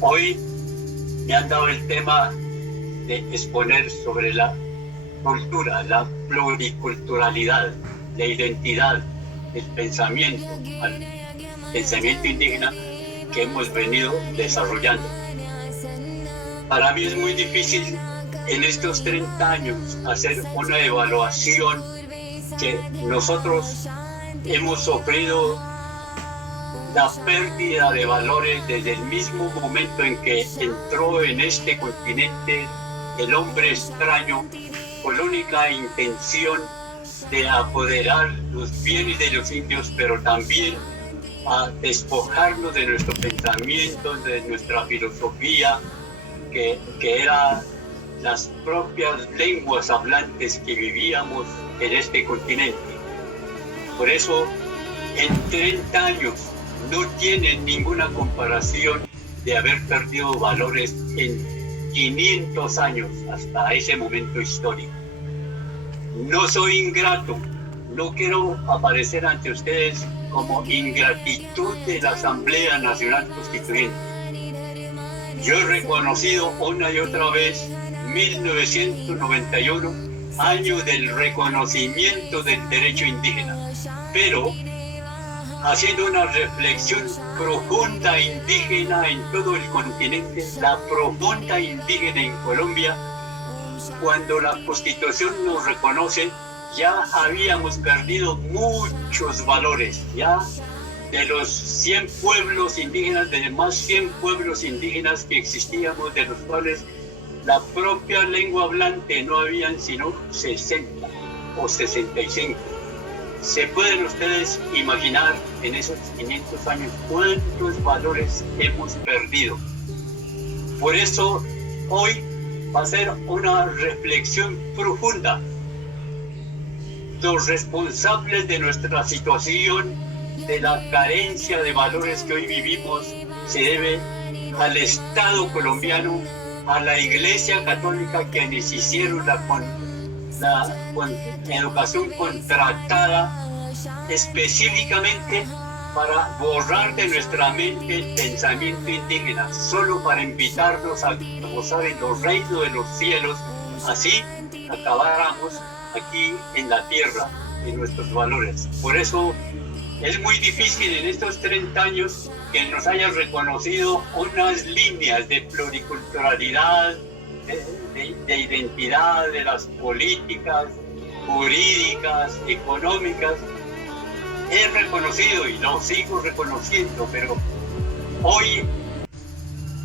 Hoy me han dado el tema de exponer sobre la cultura, la pluriculturalidad, la identidad, el pensamiento, al pensamiento indígena que hemos venido desarrollando. Para mí es muy difícil en estos 30 años hacer una evaluación que nosotros hemos sufrido la pérdida de valores desde el mismo momento en que entró en este continente el hombre extraño con la única intención de apoderar los bienes de los indios, pero también a despojarnos de nuestro pensamiento, de nuestra filosofía, que eran las propias lenguas hablantes que vivíamos en este continente. Por eso, en 30 años no tienen ninguna comparación de haber perdido valores en 500 años hasta ese momento histórico. No soy ingrato, no quiero aparecer ante ustedes como ingratitud de la Asamblea Nacional Constituyente. Yo he reconocido una y otra vez 1991, año del reconocimiento del derecho indígena, pero haciendo una reflexión profunda indígena en todo el continente, la profunda indígena en Colombia, cuando la Constitución nos reconoce, ya habíamos perdido muchos valores, ya de los 100 pueblos indígenas, de más 100 pueblos indígenas que existíamos, de los cuales la propia lengua hablante no habían sino 60 o 65. ¿Se pueden ustedes imaginar en esos 500 años cuántos valores hemos perdido? Por eso hoy va a ser una reflexión profunda. Los responsables de nuestra situación, de la carencia de valores que hoy vivimos, se debe al Estado colombiano, a la Iglesia Católica, quienes hicieron la educación contratada específicamente para borrar de nuestra mente el pensamiento indígena, solo para invitarnos a gozar en los reinos de los cielos, así acabáramos aquí en la tierra, en nuestros valores. Por eso es muy difícil en estos 30 años que nos hayan reconocido unas líneas de pluriculturalidad, de identidad, de las políticas, jurídicas, económicas. He reconocido y lo sigo reconociendo, pero hoy,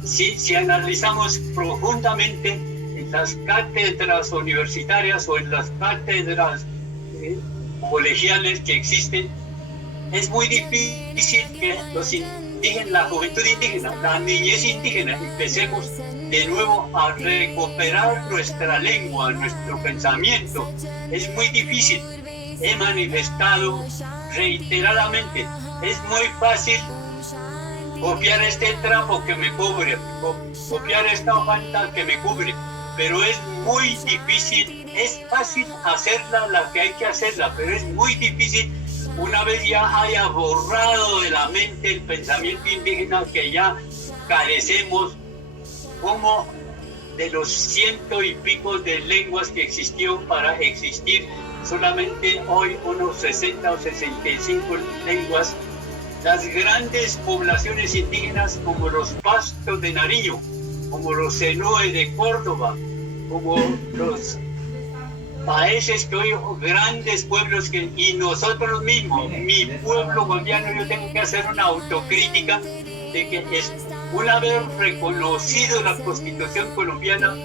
si analizamos profundamente en las cátedras universitarias o en las cátedras colegiales que existen, es muy difícil que los indígenas, la juventud indígena, la niñez indígena, empecemos de nuevo a recuperar nuestra lengua, nuestro pensamiento. Es muy difícil. He manifestado reiteradamente, es muy fácil copiar este trapo que me cubre, copiar esta hojanta que me cubre, pero es muy difícil. Es fácil hacerla, la que hay que hacerla, pero es muy difícil una vez ya haya borrado de la mente el pensamiento indígena, que ya carecemos como de los 100 y pico de lenguas que existió para existir. Solamente hoy unos 60 o 65 lenguas. Las grandes poblaciones indígenas como los Pastos de Nariño, como los Zenúe de Córdoba, como los países que hoy, grandes pueblos y nosotros mismos, mi pueblo colombiano, yo tengo que hacer una autocrítica de que una vez reconocido la Constitución colombiana,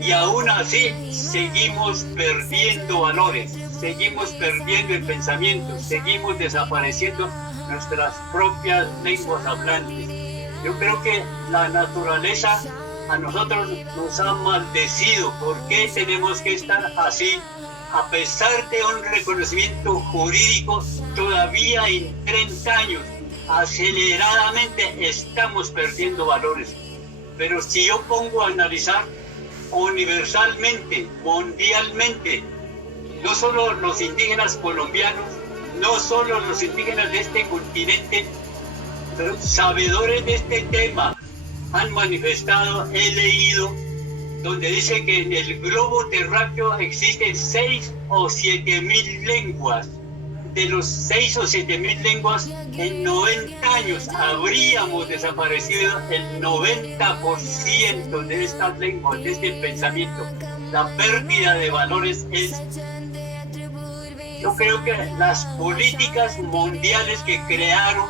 y aún así seguimos perdiendo valores, seguimos perdiendo el pensamiento, seguimos desapareciendo nuestras propias lenguas hablantes. Yo creo que la naturaleza a nosotros nos ha maldecido. ¿Por qué tenemos que estar así? A pesar de un reconocimiento jurídico, todavía en 30 años, aceleradamente estamos perdiendo valores. Pero si yo pongo a analizar universalmente, mundialmente, no solo los indígenas colombianos, no solo los indígenas de este continente, pero sabedores de este tema, han manifestado, he leído, donde dice que en el globo terráqueo existen 6 o 7 mil lenguas. De los 6 o 7 mil lenguas, en 90 años habríamos desaparecido el 90% de estas lenguas, de este pensamiento. La pérdida de valores es... Yo creo que las políticas mundiales que crearon,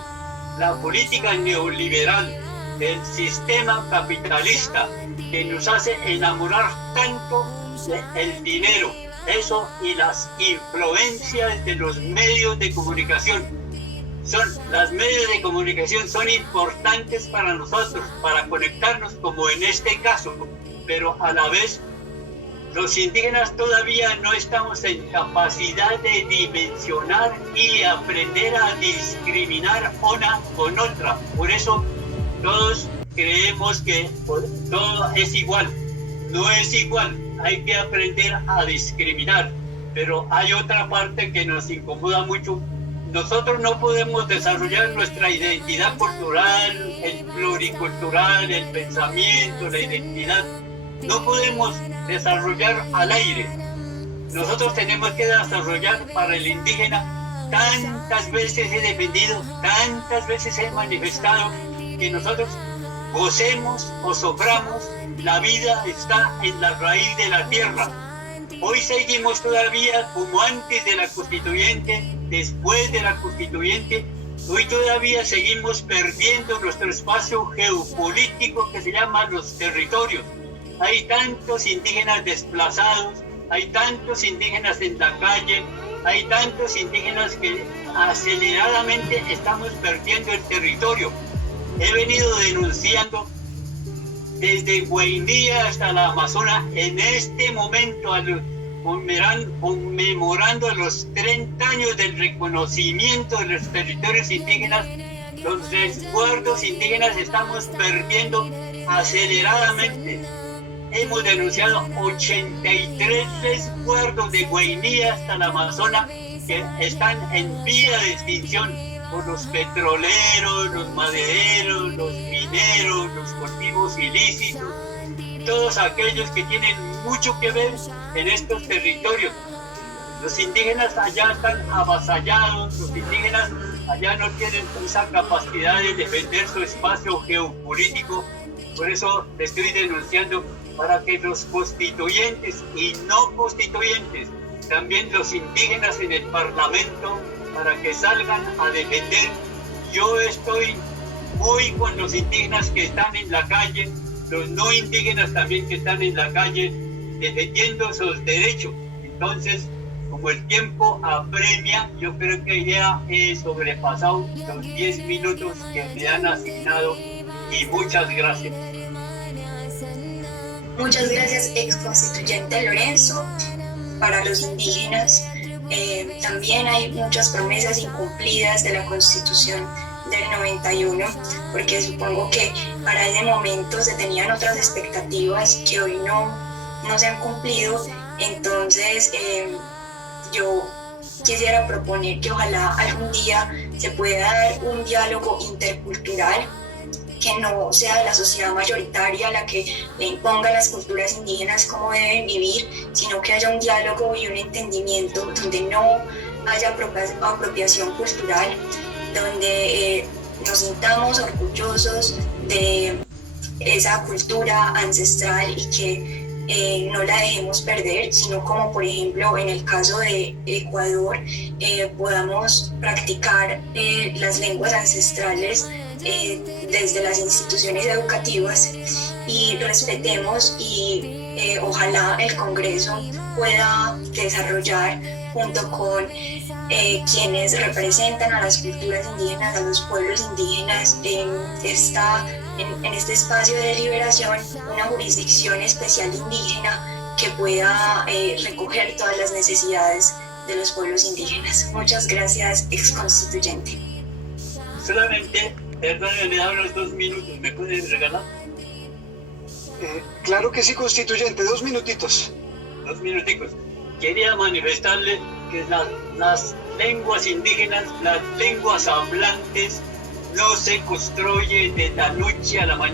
la política neoliberal del sistema capitalista, que nos hace enamorar tanto del dinero, eso y las influencias de los medios de comunicación. Las medios de comunicación son importantes para nosotros, para conectarnos, como en este caso, pero a la vez los indígenas todavía no estamos en capacidad de dimensionar y aprender a discriminar una con otra. Por eso todos creemos que todo es igual. No es igual, hay que aprender a discriminar. Pero hay otra parte que nos incomoda mucho. Nosotros no podemos desarrollar nuestra identidad cultural, el pluricultural, el pensamiento, la identidad. No podemos desarrollar al aire. Nosotros tenemos que desarrollar para el indígena. Tantas veces he defendido, tantas veces he manifestado que nosotros gocemos o soframos, la vida está en la raíz de la tierra. Hoy seguimos todavía como antes de la constituyente, después de la constituyente. Hoy todavía seguimos perdiendo nuestro espacio geopolítico que se llama los territorios. Hay tantos indígenas desplazados, hay tantos indígenas en la calle, hay tantos indígenas que aceleradamente estamos perdiendo el territorio. He venido denunciando desde Guainía hasta la Amazonas, en este momento, conmemorando los 30 años del reconocimiento de los territorios indígenas, los resguardos indígenas estamos perdiendo aceleradamente. Hemos denunciado 83 resguardos de Guainía hasta la Amazonas que están en vía de extinción por los petroleros, los madereros, los mineros, los cultivos ilícitos, todos aquellos que tienen mucho que ver en estos territorios. Los indígenas allá están avasallados, los indígenas allá no tienen esa capacidad de defender su espacio geopolítico. Por eso le estoy denunciando para que los constituyentes y no constituyentes, también los indígenas en el Parlamento, para que salgan a defender. Yo estoy muy con los indígenas que están en la calle, los no indígenas también que están en la calle, defendiendo sus derechos. Entonces, como el tiempo apremia, yo creo que ya he sobrepasado los 10 minutos que me han asignado y muchas gracias. Muchas gracias, ex constituyente Lorenzo. Para los indígenas también hay muchas promesas incumplidas de la Constitución del 91, porque supongo que para ese momento se tenían otras expectativas que hoy no se han cumplido. Entonces yo quisiera proponer que ojalá algún día se pueda dar un diálogo intercultural, que no sea la sociedad mayoritaria la que le imponga a las culturas indígenas cómo deben vivir, sino que haya un diálogo y un entendimiento donde no haya apropiación cultural, donde nos sintamos orgullosos de esa cultura ancestral y que no la dejemos perder, sino como por ejemplo en el caso de Ecuador podamos practicar las lenguas ancestrales desde las instituciones educativas y respetemos y ojalá el Congreso pueda desarrollar junto con quienes representan a las culturas indígenas, a los pueblos indígenas en este espacio de deliberación, una jurisdicción especial indígena que pueda recoger todas las necesidades de los pueblos indígenas. Muchas gracias, ex constituyente. Solamente, perdón, me da unos 2 minutos, ¿me pueden regalar? Claro que sí, constituyente, 2 minutitos. 2 minuticos. Quería manifestarle que las lenguas indígenas, las lenguas hablantes, no se construyen de la noche a la mañana.